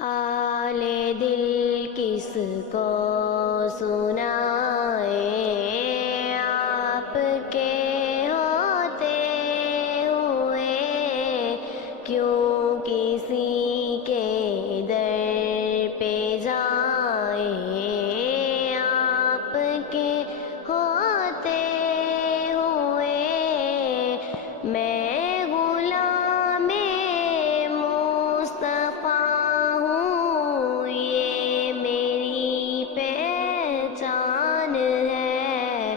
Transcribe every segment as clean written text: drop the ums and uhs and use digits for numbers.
حال دل کس کو سنائے، آپ کے ہوتے ہوئے کیوں کسی کے در پہ جائیں، آپ کے ہوتے ہوئے میں غلام مصطفیٰ ہوں، یہ میری پہچان ہے،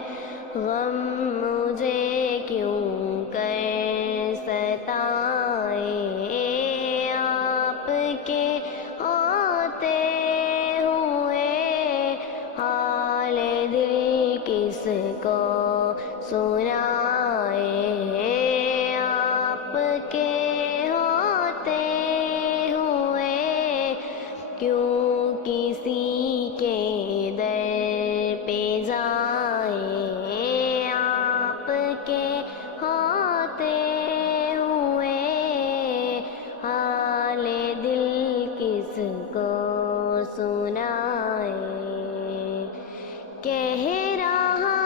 غم مجھے کیوں کر ستائے، آپ کے ہوتے ہوئے حال دل کس کو سنائے، آپ کے ہوتے ہوئے کیوں کسی کے در پہ جائیں، آپ کے ہوتے ہوئے حال دل کس کو سنائے۔ کہہ رہا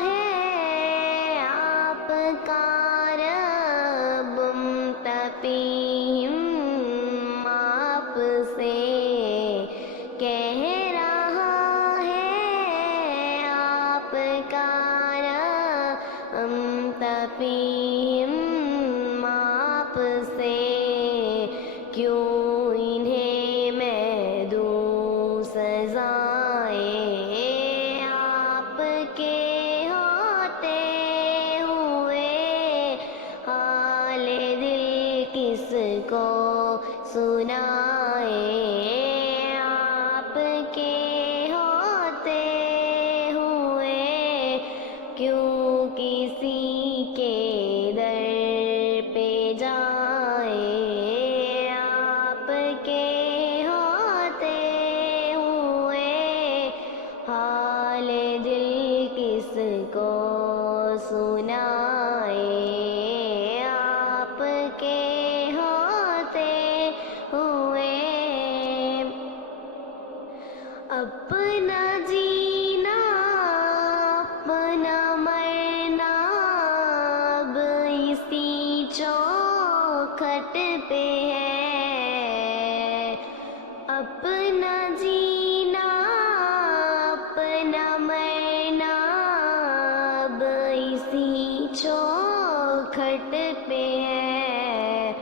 ہے آپ کا رب متفہم آپ سے، کہہ رہا ہے آپ کا رب متفہم آپ سے، کیوں انہیں میں دوں سزائیں، آپ کے ہوتے ہوئے حال دل کس کو سنائے، آپ کے ہوتے ہوئے کیوں کسی کے در پہ جائیں، آپ کے ہوتے ہوئے حال دل کس کو سنائے، آپ کے ہوتے ہوئے اپنا جینا اپنا مرنا اب اسی چوکھٹ پہ ہے، اپنا جینا اپنا مرنا اب اسی چوکھٹ پہ ہے،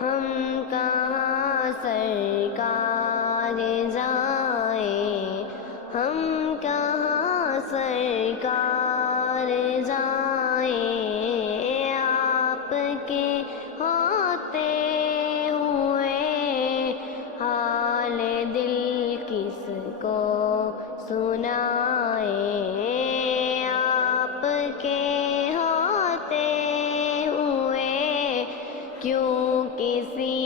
ہم کہاں سرکار جائیں، ہم کہاں سرکار جائیں، آپ کے ہوتے ہوئے حال دل کس کو سنائے، آپ کے ہوتے ہوئے کیوں کسی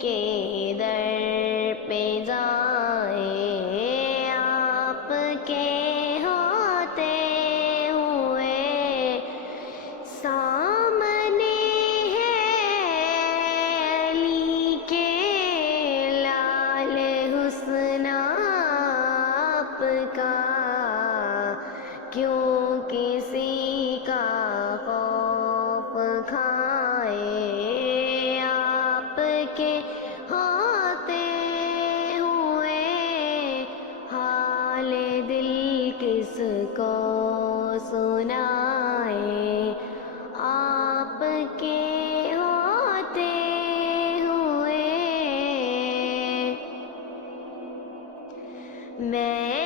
کے در پہ جائیں، آپ کے ہوتے ہوئے سامنے ہے علی کے لال حسن آپ کا، کیوں کسی کا خوف کھائیں، آپ کے ہوتے ہوئے حال دل کس کو سنائے، آپ کے ہوتے ہوئے میں